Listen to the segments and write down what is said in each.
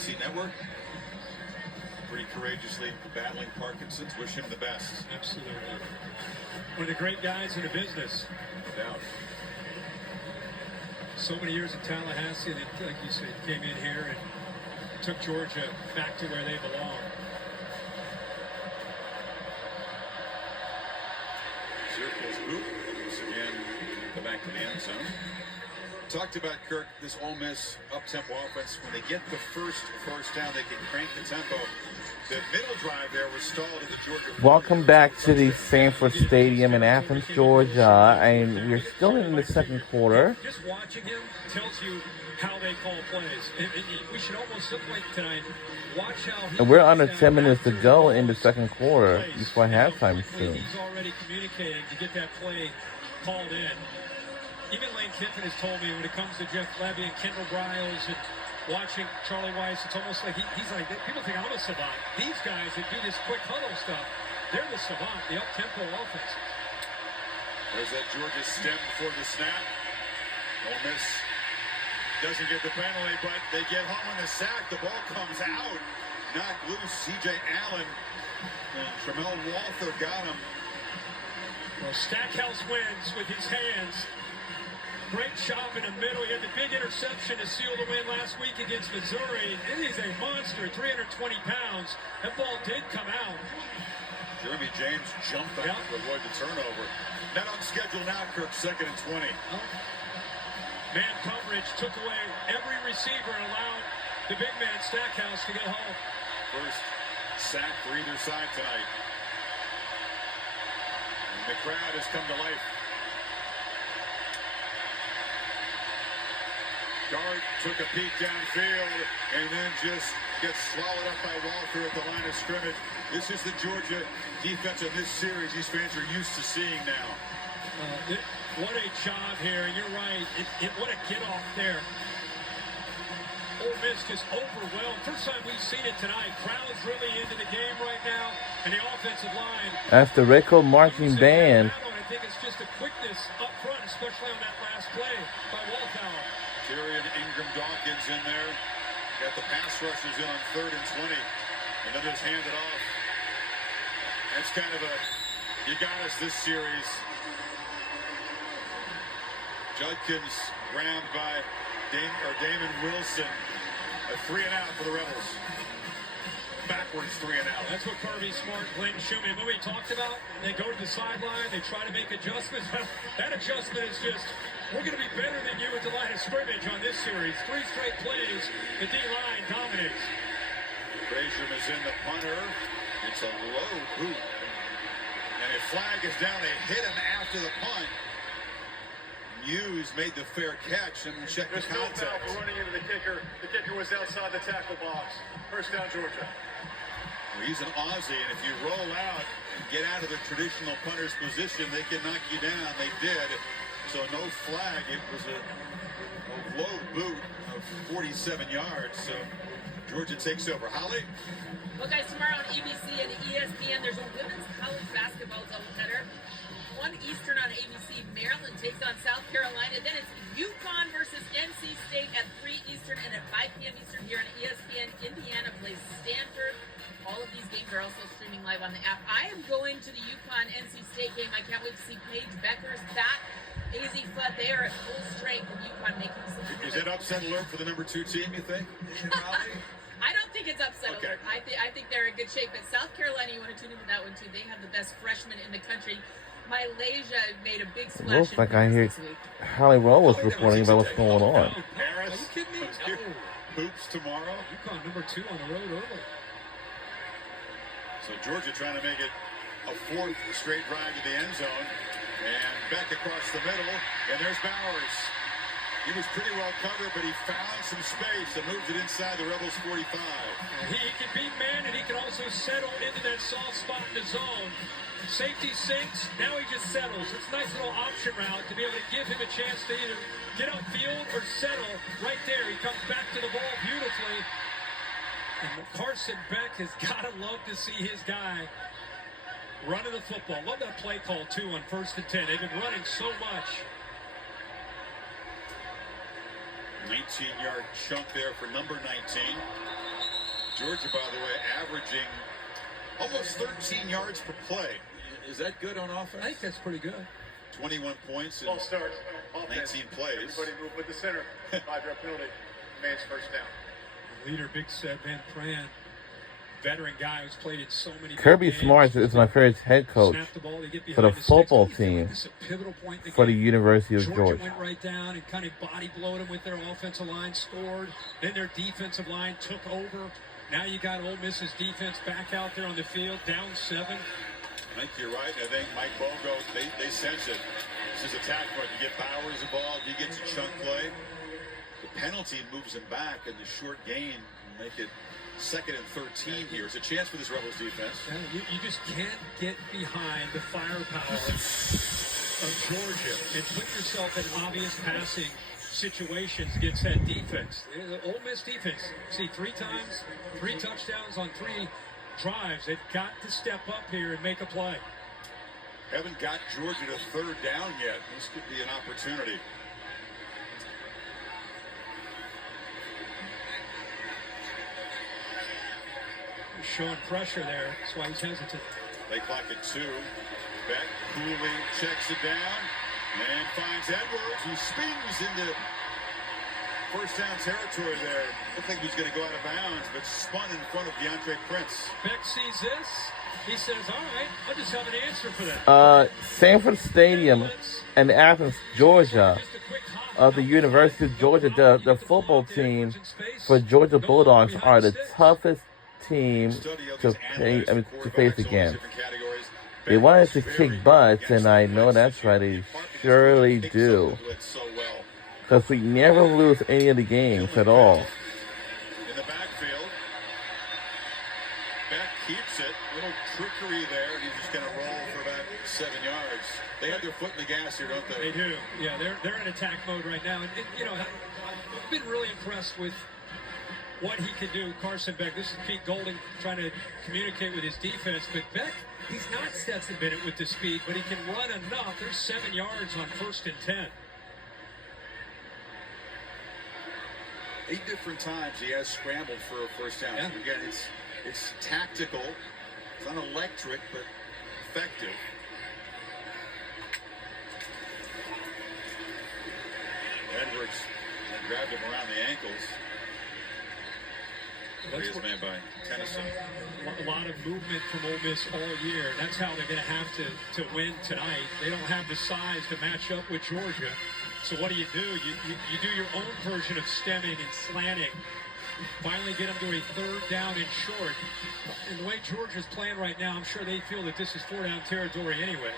ABC Network. Pretty courageously battling Parkinson's. Wish him the best. Absolutely. One of the great guys in the business. No doubt. So many years in Tallahassee, and like you said, came in here and took Georgia back to where they belong. Circles hoop. Once again, go back to the end zone. Talked about, Kirk, this Ole Miss up-tempo offense. When they get the first down, they can crank the tempo. The middle drive there was stalled at the Georgia. Welcome back to the Sanford Stadium in Athens, Georgia, and we're still in the second quarter. Just watching him tells you how they call plays. And we should almost look like tonight. Watch how he. And we're under 10 minutes to go in the second quarter before halftime soon. He's already communicating to get that play called in. Even Lane Kiffin has told me when it comes to Jeff Levy and Kendall Briles and watching Charlie Weiss, it's almost like he's like, people think I'm a savant. These guys that do this quick huddle stuff, they're the savant, the up-tempo offense. There's that Georgia stem before the snap. Ole Miss doesn't get the penalty, but they get home on the sack. The ball comes out, knocked loose. C.J. Allen and Tramel Walther got him. Well, Stackhouse wins with his hands. Great job in the middle. He had the big interception to seal the win last week against Missouri. It is a monster, 320 pounds. That ball did come out. Jeremy James jumped up to avoid the turnover. Not on schedule now, Kirk, 2nd and 20. Man coverage took away every receiver and allowed the big man Stackhouse to get home. First sack for either side tonight. And the crowd has come to life. Dart took a peek downfield and then just gets swallowed up by Walter at the line of scrimmage. This is the Georgia defense of this series these fans are used to seeing now. What a job here, and you're right. What a get-off there. Ole Miss just overwhelmed. First time we've seen it tonight. Crowd's really into the game right now, and the offensive line. That's the Rico marching band. I think it's just a quickness up front, especially on that last play by Walthauer. Tyrion Ingram Dawkins in there. Got the pass rushers in on 3rd and 20. And then just hand it off. That's kind of a, you got us this series. Judkins grabbed by Damon Wilson. A 3-and-out for the Rebels. Backwards 3-and-out. That's what Kirby Smart, Glenn Schumann, what we talked about. They go to the sideline, they try to make adjustments. That adjustment is just, we're going to be better than you at the line of scrimmage on this series. 3 straight plays, the D-line dominates. Gresham is in the punter. It's a low boot. And a flag is down. They hit him after the punt. Hughes made the fair catch and checked the contact. There's no foul for running into the kicker. The kicker was outside the tackle box. First down, Georgia. Well, he's an Aussie, and if you roll out and get out of the traditional punter's position, they can knock you down. They did. So no flag. It was a low boot of 47 yards. So Georgia takes over. Holly? Well, guys, tomorrow on ABC and ESPN, there's a women's college basketball doubleheader. 1 Eastern on ABC. Maryland takes on South Carolina. Then it's UConn versus NC State at 3 Eastern and at 5 p.m. Eastern here on ESPN. Indiana plays Stanford. All of these games are also streaming live on the app. I am going to the UConn-NC State game. I can't wait to see Paige Beckers back. AZ Flood, they are at full strength, and UConn making some. Is it upset alert for the number 2 team, you think? I don't think it's upset alert. I think they're in good shape. But South Carolina, you want to tune into that one too. They have the best freshmen in the country. Malaysia made a big splash. Looks like I hear Holly Rowell's reporting about what's going on. Harris, are you kidding me? hoops tomorrow. UConn number 2 on the road early. So Georgia trying to make it a 4th straight drive to the end zone. And back across the middle. And there's Bowers. He was pretty well covered, but he found some space and moved it inside the Rebels' 45. He can beat man, and he can also settle into that soft spot in the zone. Safety sinks, now he just settles. It's a nice little option route to be able to give him a chance to either get upfield or settle right there. He comes back to the ball beautifully. And Carson Beck has got to love to see his guy running the football. Love that play call, too, on 1st and 10. They've been running so much. 19-yard chunk there for number 19. Georgia, by the way, averaging almost 13 yards per play. Is that good on offense? I think that's pretty good. 21 points in Ball starts. 19 plays. Everybody move with the center. 5-yard penalty. Man's first down. Leader Big Seth Van Pran, veteran guy who's played in so many Kirby games. Smart is my favorite head coach Snap the ball, they get for the behind sticks. football I feel like team this is a pivotal point in the for the game. University of Georgia. went right down and kind of body blowed them with their offensive line, scored. Then their defensive line took over. Now you got Ole Miss's defense back out there on the field, down 7. I think you're right. I think Mike Bogo, they sense it. This is attack mode. You get Bowers involved, you get to chunk play. The penalty moves him back, and the short gain will make it 2nd and 13 here. It's a chance for this Rebels defense. You just can't get behind the firepower of Georgia and put yourself in obvious passing situations against that defense. The Ole Miss defense, see, 3 times, 3 touchdowns on 3 drives. They've got to step up here and make a play. Haven't got Georgia to 3rd down yet. This could be an opportunity. Showing pressure there. That's why he's hesitant. They clock at 2. Beck coolly checks it down and finds Edwards, who spins into first down territory there. Looked like he was going to go out of bounds, but spun in front of DeAndre Prince. Beck sees this. He says, all right, I'll just have an answer for that. Sanford Stadium in Athens, Georgia, of the University of Georgia. The football team for Georgia Bulldogs are the toughest team to face against. They wanted to kick butts, and I know that's right. They surely do. Because we never lose any of the games at all. In the backfield, Beck keeps it. A little trickery there, and he's just going to roll for about 7 yards. They have their foot in the gas here, don't they? They do. Yeah, they're in attack mode right now. And you know, I've been really impressed with what he can do. Carson Beck. This is Pete Golding trying to communicate with his defense. But Beck, he's not Stetson Bennett with the speed, but he can run enough. There's 7 yards on 1st and 10. 8 different times he has scrambled for a first down. Yeah. Again, it's tactical. It's not electric, but effective. Edwards grabbed him around the ankles. He is made by Tennyson. A lot of movement from Ole Miss all year. That's how they're going to have to win tonight. They don't have the size to match up with Georgia. So what do? You do your own version of stemming and slanting. Finally get them to a 3rd down and short. And the way Georgia's playing right now, I'm sure they feel that this is 4-down territory anyway.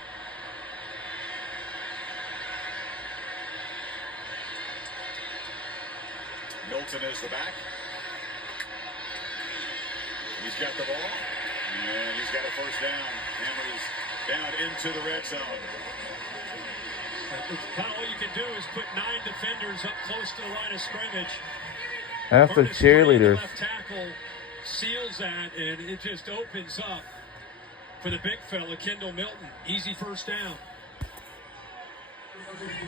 Milton is the back. He's got the ball, and he's got a first down. Hammers down into the red zone. Kind of all you can do is put 9 defenders up close to the line of scrimmage. That's the cheerleaders. Left tackle seals that, and it just opens up for the big fella, Kendall Milton. Easy first down.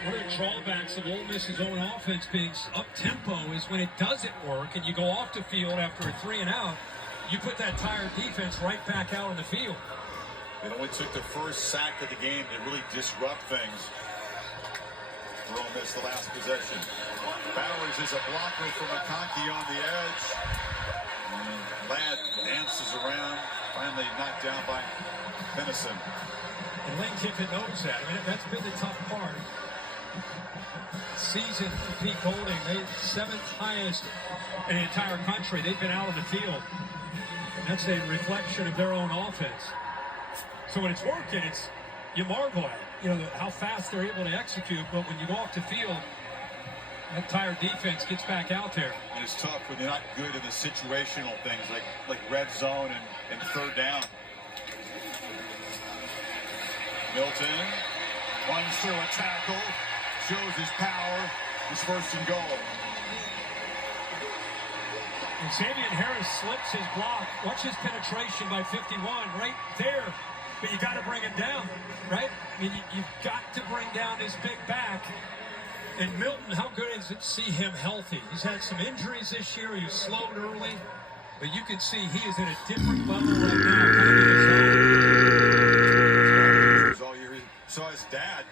One of the drawbacks of Ole Miss's own offense being up-tempo is when it doesn't work and you go off the field after a 3 and out, you put that tired defense right back out on the field. It only took the first sack of the game to really disrupt things for Ole Miss the last possession. Bowers is a blocker from McConkey on the edge. And Ladd dances around, finally knocked down by Tennyson. And Lane Kiffin knows that. I mean, that's been the tough part. Season for Pete Golding, they 7th highest in the entire country. They've been out of the field. And that's a reflection of their own offense. So when it's working, you marvel at it. You know, how fast they're able to execute. But when you go off the field, that tired defense gets back out there. And it's tough when you're not good in the situational things like red zone and 3rd down. Milton runs through a tackle, shows his power, his 1st and goal. And Xavier Harris slips his block. Watch his penetration by 51 right there. But you got to bring him down, right? I mean, you've got to bring down his big back. And Milton, how good is it to see him healthy? He's had some injuries this year. He was slowed early. but you can see he is at a different level right now. Kind of in his zone. All year. He saw his dad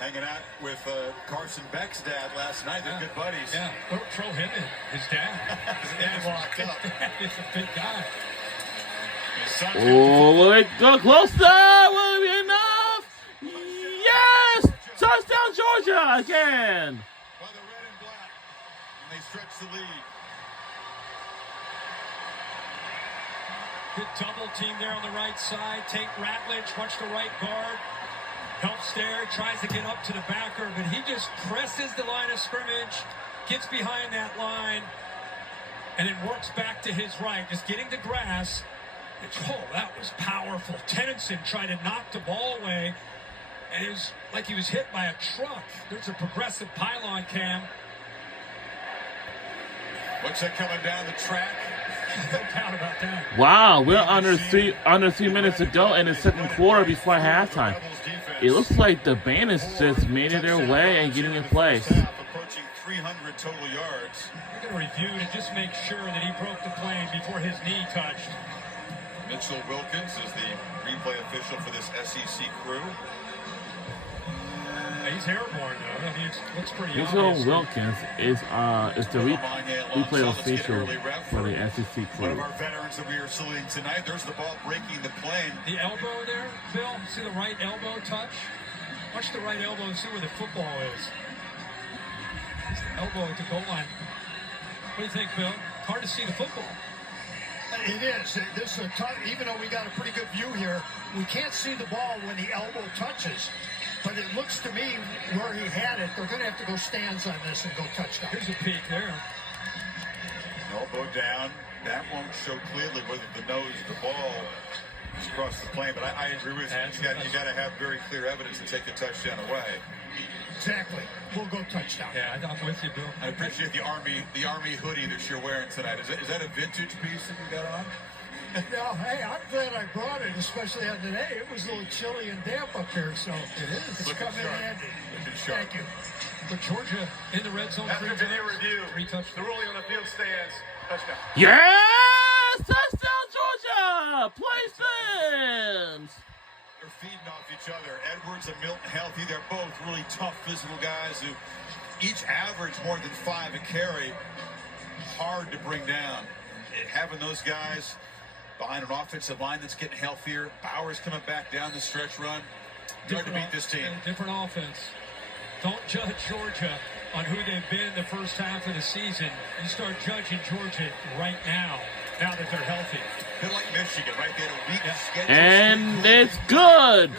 hanging out with Carson Beck's dad last night. They're good buddies. Yeah, throw him in. His dad. His dad's locked up. He's a big guy. His son's Oh, will it go closer? Will it be enough? Yes! Touchdown, Georgia again. by the red and black. And they stretch the lead. Good double team there on the right side. Tate Ratledge, watch the right guard. Helps there, tries to get up to the backer, but he just presses the line of scrimmage, gets behind that line, and then works back to his right, just getting the grass. Oh, that was powerful. Tennyson tried to knock the ball away, and it was like he was hit by a truck. There's a progressive pylon cam. Looks like coming down the track. No doubt about that. Wow, we're under 3 minutes to go in the second quarter before halftime. It looks like the Bandits just made it their way and getting in place. Approaching 300 total yards. We're going to review to just make sure that he broke the plane before his knee touched. Mitchell Wilkins is the replay official for this SEC crew. He's airborne, though. I mean, it looks pretty Mitchell obvious. Wilkins is the replay official for the SEC One crew. of our veterans that we are saluting tonight. There's the ball breaking the plane. The elbow there, Bill. See the right elbow touch? Watch the right elbow and see where the football is. It's the elbow at the goal line. What do you think, Bill? Hard to see the football. It is. This is a tough, even though we got a pretty good view here, we can't see the ball when the elbow touches. But it looks to me where he had it, they're going to have to go stands on this and go touchdown. Here's a peek there. Elbow down. That won't show clearly whether the nose of the ball is across the plane. But I agree with you. You got to have very clear evidence to take the touchdown away. Exactly. We'll go touchdown. Yeah, I'm with you, Bill. I appreciate the Army hoodie that you're wearing tonight. Is that a vintage piece that you got on? No, hey, I'm glad I brought it, especially on today. It was a little chilly and damp up here, so it is. It's Looking coming in sharp. handy. Looking sharp. Thank you. But Georgia in the red zone. After 3 video times, review, 3 touchdowns. the ruling on the field stands. Touchdown. Yes! Touchdown, Georgia! Play spins! They're feeding off each other. Edwards and Milton healthy. They're both really tough physical guys who each average more than 5 a carry. Hard to bring down. And having those guys behind an offensive line that's getting healthier. Bowers coming back down the stretch run. Hard to beat this team. Different offense. Don't judge Georgia on who they've been the first half of the season. You start judging Georgia right now that they're healthy. They're like Michigan, right? They had a weak schedule. And it's good!